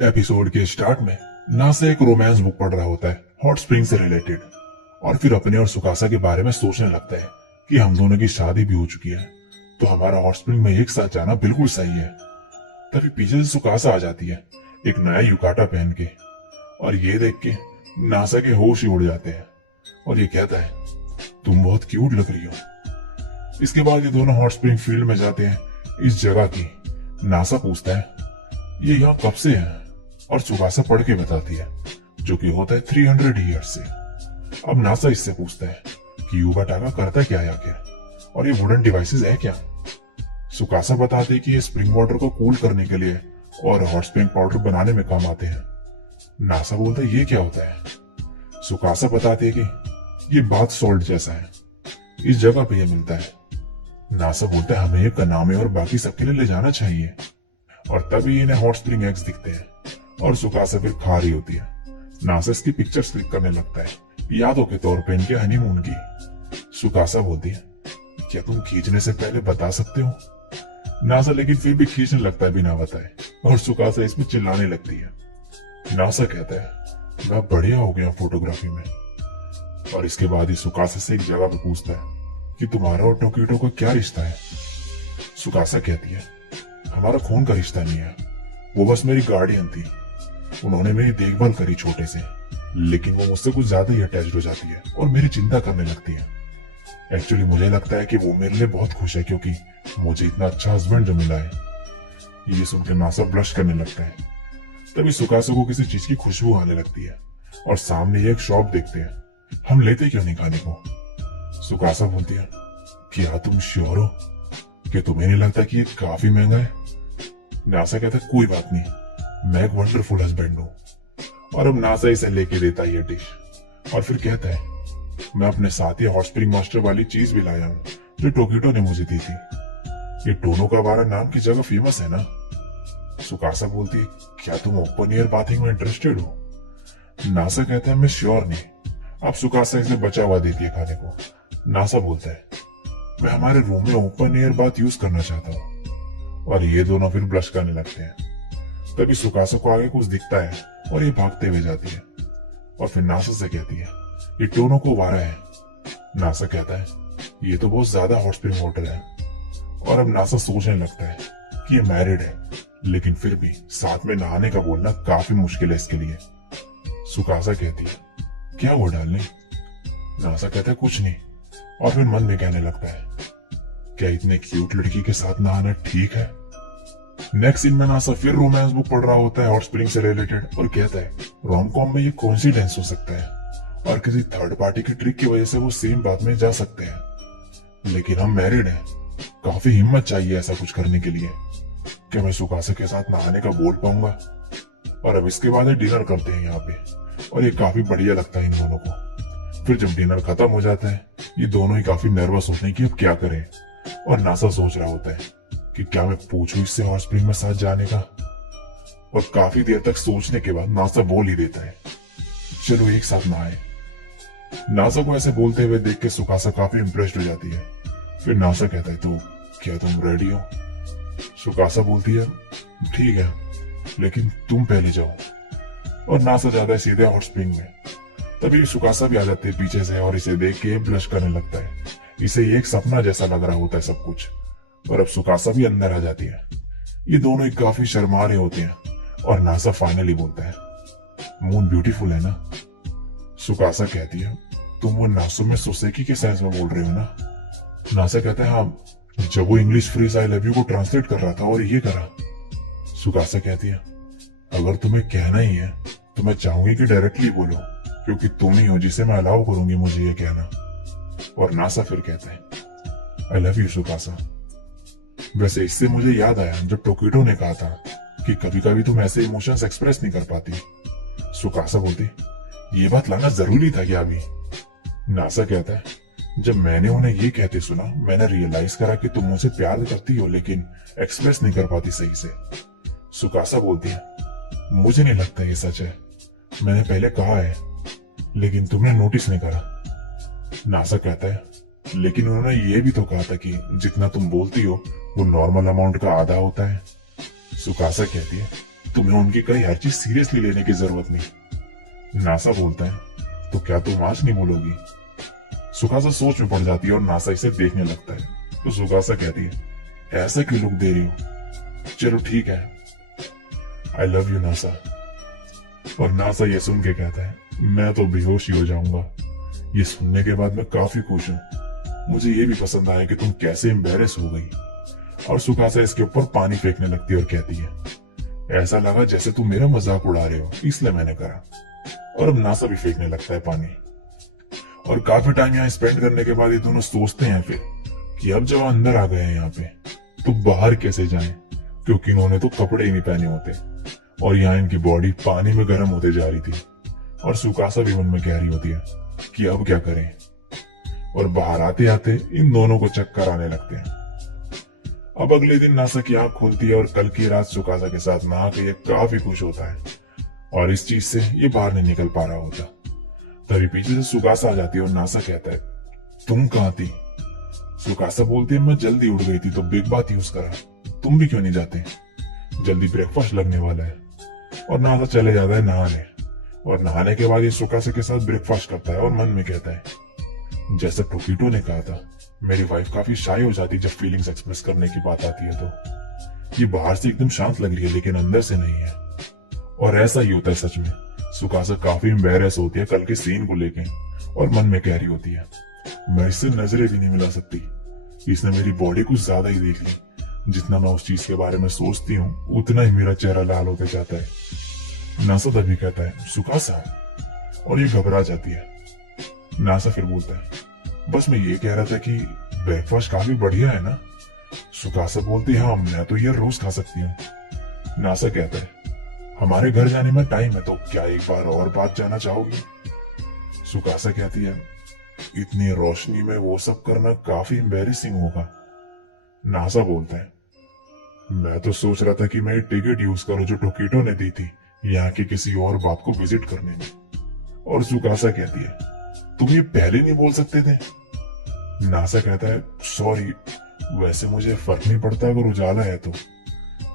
Episode के start में NASA एक रोमांस बुक पढ़ रहा होता है हॉट स्प्रिंग से रिलेटेड, और फिर अपने और सुकासा के बारे में सोचने लगता है कि हम दोनों की शादी भी हो चुकी है, तो हमारा हॉट स्प्रिंग में एक साथ जाना बिल्कुल सही है। तभी पीछे से सुकासा आ जाती है, एक नया युकाटा पहन के, और ये देख के नासा के होश ही उड़ जाते हैं और ये कहता है, तुम बहुत क्यूट लग रही हो। इसके बाद ये दोनों हॉट स्प्रिंग फील्ड में जाते हैं। इस जगह की नासा पूछता है, ये यहाँ कब से है? और सुकासा पढ़ के बताती है, जो कि होता है 300 ईयर्स से। अब नासा इससे पूछता है कि युगाटा का करता क्या है आखिर, और ये वुडन डिवाइसेस है क्या? सुकासा बताते हैं कि ये स्प्रिंग वाटर को कूल करने के लिए और हॉट स्प्रिंग पाउडर बनाने में काम आते हैं। नासा बोलता है, ये क्या होता है? सुकासा बताते हैं कि ये बाथ सॉल्ट जैसा है, इस जगह पे ये मिलता है। नासा बोलता है, हमें ये कनामे और बाकी सबके लिए ले जाना चाहिए। और तभी इन्हें हॉट स्प्रिंग एग्स दिखते हैं और सुकासा फिर खा रही होती है। नासा इसकी पिक्चर्स क्लिक करने लगता है, यादों के तौर पे इनके हनीमून की। सुकासा बोलती है, क्या तुम खींचने से पहले बता सकते हो? नासा लेकिन फिर भी खींचने लगता है बिना बताए, और सुकासा इसमें चिल्लाने लगती है। नासा कहता है, मैं बढ़िया हो गया फोटोग्राफी में। और इसके बाद ही सुकासा से एक जगह पे पूछता है कि तुम्हारा और टोक्यूटो का क्या रिश्ता है? सुकासा कहती है, हमारा खून का रिश्ता नहीं है, वो बस मेरी गार्डियन थी। उन्होंने मेरी देखभाल करी छोटे से, लेकिन वो मुझसे कुछ ज्यादा ही अटैच्ड हो जाती है और मेरी चिंता करने लगती है। एक्चुअली मुझे लगता है कि वो मेरे लिए बहुत खुश है, क्योंकि मुझे इतना अच्छा हस्बैंड जो मिला है। ये सुनकर नासा ब्लश करने लगता है। तभी सुकासा को किसी चीज की खुशबू आने लगती है और सामने ये एक शॉप देखते हैं। हम लेते क्यों नहीं खाने को? सुकासा बोलती है, क्या तुम श्योर हो कि तुम्हें नहीं लगता कि ये काफी महंगा है? नासा कहता है, कोई बात नहीं, मैं एक वंडरफुल हस्बैंड हूँ। और अब नासा इसे लेके देता है ये डिश, और फिर कहता है, मैं अपने साथ ही हॉट स्प्रिंग मास्टर वाली चीज भी लाया हूँ जो टोक्यूटो ने मुझे दी थी। ये टोनो का वारा नाम की जगह फेमस है ना? सुकासा बोलती है, क्या तुम ओपन एयर बाथिंग में इंटरेस्टेड हो? नासा कहता है, मैं श्योर नहीं। अब सुकासा इसे बचा हुआ देती है खाने को। नासा बोलता है, मैं हमारे रूम में ओपन एयर बाथ यूज करना चाहता हूँ। और ये दोनों फिर ब्लश करने लगते हैं। तभी सुकासा को आगे कुछ दिखता है और ये भागते हुए जाती है, और फिर नासा से कहती है, ये टोनो को वारा है। नासा कहता है, ये तो बहुत ज्यादा हॉट स्प्रिंग वाटर है। और अब नासा सोचने लगता है कि ये मैरिड है, लेकिन फिर भी साथ में नहाने का बोलना काफी मुश्किल है इसके लिए। सुकासा कहती है, क्या वो डार्लिंग? नासा कहता है, कुछ नहीं। और फिर मन में कहने लगता है, क्या इतने क्यूट लड़की के साथ नहाना ठीक है? नेक्स्ट सीन में नासा फिर रोमांस बुक पढ़ रहा होता है हॉट स्प्रिंग से रिलेटेड, और कहता है, रोम कॉम में ये कोइंसिडेंस हो सकता है और किसी थर्ड पार्टी की ट्रिक की वजह से वो सेम बात में जा सकते हैं, लेकिन हम मैरिड हैं, काफी हिम्मत चाहिए ऐसा कुछ करने के लिए। क्या मैं सुकासा के साथ नहाने का बोल पाऊंगा? और अब इसके बाद डिनर करते हैं यहाँ पे, और ये काफी बढ़िया लगता है इन दोनों को। फिर जब डिनर खत्म हो जाता है, ये दोनों ही काफी नर्वस होते हैं कि अब क्या करें, और नासा सोच रहा होता है कि क्या मैं पूछूं इससे हॉट स्प्रिंग में साथ जाने का। और काफी देर तक सोचने के बाद नासा बोल ही देता है, चलो एक साथ नहाए। नासा को ऐसे बोलते हुए देख के सुकासा काफी इम्प्रेस्ड हो जाती है। फिर नासा कहता है, तो क्या तुम रेडी हो? सुकासा बोलती है, ठीक है, लेकिन तुम पहले जाओ। और नासा जाता है सीधे हॉट स्प्रिंग में। तभी सुकासा भी आ जाती है पीछे से, और इसे देख के ब्लश करने लगता है। इसे एक सपना जैसा लग रहा होता है सब कुछ। और अब सुकासा भी अंदर आ जाती है। ये दोनों ही काफी शर्मा रहे होते हैं, और नासा फाइनली बोलता है, मून ब्यूटीफुल है ना? सुकासा कहती है, तुम वो नासुमे सोसेकी के सेंस में बोल रहे हो ना? नासा कहता है, हाँ, जब वो English phrase I love you को ट्रांसलेट कर रहा था और ये करा। सुकासा कहती है, अगर तुम्हें कहना ही है तो मैं चाहूंगी कि डायरेक्टली बोलो, क्योंकि तुम ही हो जिसे मैं अलाउ करूंगी मुझे ये कहना। और नासा फिर कहता है, आई लव यू सुकासा। वैसे इससे मुझे याद आया जब टोक्यूटो ने कहा था कि कभी कभी तुम ऐसे इमोशंस एक्सप्रेस नहीं कर पाती। सुकासा बोलती, ये बात लाना जरूरी था क्या अभी? नासा कहता है, जब मैंने उन्हें ये कहते सुना, मैंने रियलाइज करा कि तुम मुझसे प्यार करती हो लेकिन एक्सप्रेस नहीं कर पाती सही से। सुकासा बोलती है, मुझे नहीं लगता ये सच है, मैंने पहले कहा है लेकिन तुमने नोटिस नहीं करा। नासा कहता है, लेकिन उन्होंने ये भी तो कहा था कि जितना तुम बोलती हो वो नॉर्मल अमाउंट का आधा होता है। सुकासा कहती है, तुम्हें उनकी कही हर चीज सीरियसली लेने की जरूरत नहीं। नासा बोलता है, तो क्या तुम आज नहीं बोलोगी? सुकासा सोच में पड़ जाती है और नासा इसे देखने लगता है। तो सुकासा कहती है, ऐसा क्यों लुक दे रही हो? चलो ठीक है, आई लव यू नासा। और नासा ये सुन के कहता है, मैं तो बेहोश ही हो जाऊंगा। ये सुनने के बाद मैं काफी खुश हूँ। मुझे ये भी पसंद आया कि तुम कैसे एम्बेरस हो गई। और सुकासा इसके ऊपर पानी फेंकने लगती है और कहती है, ऐसा लगा जैसे तुम मेरा मजाक उड़ा रहे हो, इसलिए मैंने करा। और अब नासा भी फेंकने लगता है पानी। और काफी टाइम यहाँ स्पेंड करने के बाद ये दोनों सोचते हैं फिर कि अब जब अंदर आ गए हैं यहाँ पे तो बाहर कैसे जाएं, क्योंकि इन्होंने तो कपड़े ही नहीं पहने होते और यहाँ इनकी बॉडी पानी में गर्म होते जा रही थी। और सुकासा भी मन में कह रही होती है कि अब क्या करें। और बाहर आते आते इन दोनों को चक्कर आने लगते हैं। अब अगले दिन नासा की आंख खुलती है और कल की रात सुकासा के साथ नहा के ये काफी खुश होता है और इस चीज से ये बाहर नहीं निकल पा रहा होता। तभी पीछे से सुकासा आ जाती है और नासा कहता है, तुम कहाँ थी? सुकासा बोलती है, मैं जल्दी उठ गई थी तो बिग बात यूज करा। तुम भी क्यों नहीं जाते? जल्दी ब्रेकफास्ट लगने वाला है। और नासा चले जाता है नहाने। और नहाने के बाद ये सुकासा के साथ ब्रेकफास्ट करता है और मन में कहता है, जैसे टोकीटो ने कहा था, मेरी वाइफ काफी शाय हो जाती जब फीलिंग्स एक्सप्रेस करने की बात आती है। तो ये बाहर से एकदम शांत लग रही है लेकिन अंदर से नहीं है। और ऐसा ही होता है सच में। सुकासा काफी एम्बेरस होती है कल के सीन को लेके और मन में कह रही होती है, मैं इससे नजरें भी नहीं मिला सकती। इसने मेरी बॉडी कुछ ज्यादा ही देख ली। जितना मैं उस चीज के बारे में सोचती हूँ उतना ही मेरा चेहरा लाल होते जाता है। नासा तभी कहता है, सुकासा। और ये घबरा जाती है। नासा फिर बोलता है, बस मैं ये कह रहा था कि ब्रेकफास्ट काफी बढ़िया है ना? सुकासा बोलती है, हाँ मैं तो ये रोज खा सकती हूँ। नासा कहता है, हमारे घर जाने में टाइम है तो क्या एक बार और बात जाना चाहोगी? सुकासा कहती है, इतनी रोशनी में वो सब करना काफी एम्बेरसिंग होगा। नासा बोलता है, मैं तो सोच रहा था कि मैं टिकट यूज करूं जो टोकीटो ने दी थी यहाँ के किसी और बाप को विजिट करने में। और सुकासा कहती है, तुम ये पहले नहीं बोल सकते थे? नासा कहता है, सॉरी, वैसे मुझे फर्क नहीं पड़ता अगर उजाला है तो।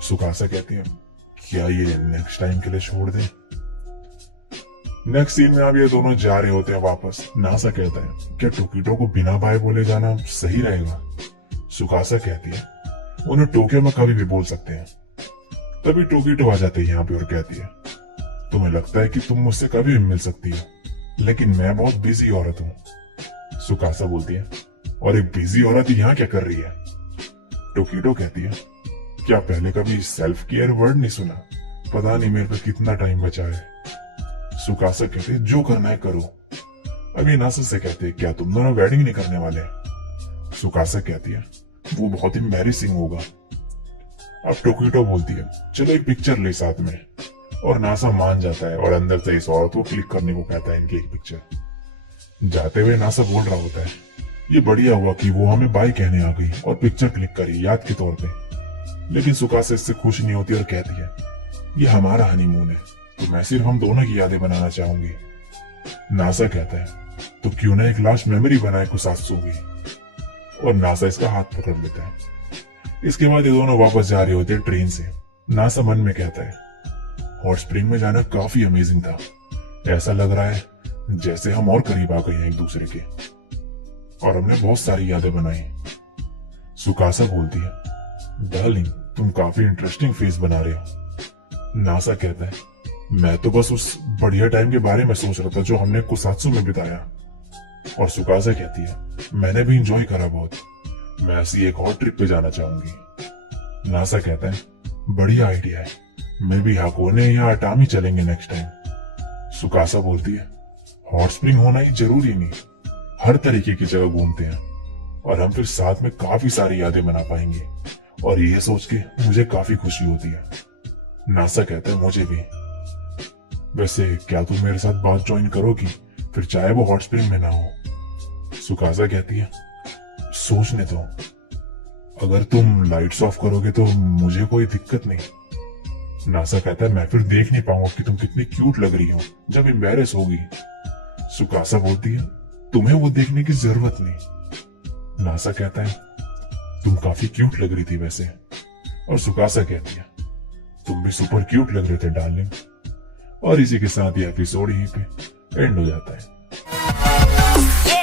सुकासा कहती है, क्या ये नेक्स्ट टाइम के लिए छोड़ दें? नेक्स्ट सीन में अब ये दोनों जा रहे होते हैं वापस। नासा कहता है, क्या टोकीटो को बिना बाय बोले जाना सही रहेगा? सुकासा कहती है, उन्हें टोक्यो में कभी भी बोल सकते हैं। तभी टोकीटो आ जाते हैं यहाँ पे और कहती है, तुम्हें लगता है कि तुम मुझसे कभी भी मिल सकती हो, लेकिन मैं बहुत बिजी औरत हूँ। सुकासा बोलती है, और एक बिजी औरत यहाँ क्या कर रही है? टोकीटो कहती है, क्या पहले कभी सेल्फ केयर वर्ड नहीं सुना? पता नहीं मेरे पे कितना टाइम बचा है। सुकासा कहते हैं, जो करना है करो। अभी नासा से कहते हैं, क्या तुम दोनों वेडिंग नहीं करने वाले? सुकासा कहती है, वो बहुत एम्बैरेसिंग होगा। अब टोकीटो बोलती है, चलो एक पिक्चर ले साथ में। और नासा मान जाता है और अंदर से इस औरत को क्लिक करने को कहता है इनकी एक पिक्चर। जाते हुए नासा बोल रहा होता है, ये बढ़िया हुआ कि वो हमें बाय कहने आ गई और पिक्चर क्लिक करी याद के तौर पे। लेकिन सुकासा इससे खुश नहीं होती और कहती है, ये हमारा हनीमून है तो मैं सिर्फ हम दोनों की यादें बनाना चाहूंगी। नासा कहता है, तो क्यों ना एक लास्ट मेमोरी बनाए कुसात्सु की। और नासा इसका हाथ पकड़ लेता है। इसके बाद ये दोनों वापस जा रहे होते हैं ट्रेन से। नासा मन में कहता है, हॉट स्प्रिंग में जाना काफी अमेजिंग था। ऐसा लग रहा है जैसे हम और करीब आ गए हैं एक दूसरे के और हमने बहुत सारी यादें बनाई। सुकासा बोलती है, डार्लिंग तुम काफी इंटरेस्टिंग फेस बना रहे हो। नासा कहता है, मैं तो बस उस बढ़िया टाइम के बारे में सोच रहा था जो हमने कुसात्सु में बिताया। और सुकासा कहती है, मैंने भी इंजॉय करा बहुत। मैं ऐसी एक और ट्रिप पे जाना चाहूंगी। नासा कहता है, बढ़िया आइडिया है, मैं भी हाकोने या अटामी चलेंगे नेक्स्ट टाइम। सुकासा बोलती है, हॉट स्प्रिंग होना ही जरूरी नहीं, हर तरीके की जगह घूमते हैं और हम फिर साथ में काफी सारी यादें बना पाएंगे। और यह सोच के मुझे काफी खुशी होती है। नासा कहता है, मुझे भी। वैसे क्या तुम मेरे साथ बात ज्वाइन करोगी, फिर चाहे वो हॉट स्प्रिंग में ना हो? सुकासा कहती है, सोचने दो, अगर तुम लाइट्स ऑफ करोगे तो मुझे कोई दिक्कत नहीं। नासा कहता है, मैं फिर देख नहीं पाऊंगा कि तुम कितनी क्यूट लग रही हो जब एम्बैरेस होगी। सुकासा बोलती है, तुम्हें वो देखने की जरूरत नहीं। नासा कहता है, तुम काफी क्यूट लग रही थी वैसे। और सुकासा कहती है, तुम भी सुपर क्यूट लग रहे थे डार्लिंग। और इसी के साथ ये एपिसोड यहीं पे एंड हो जाता है।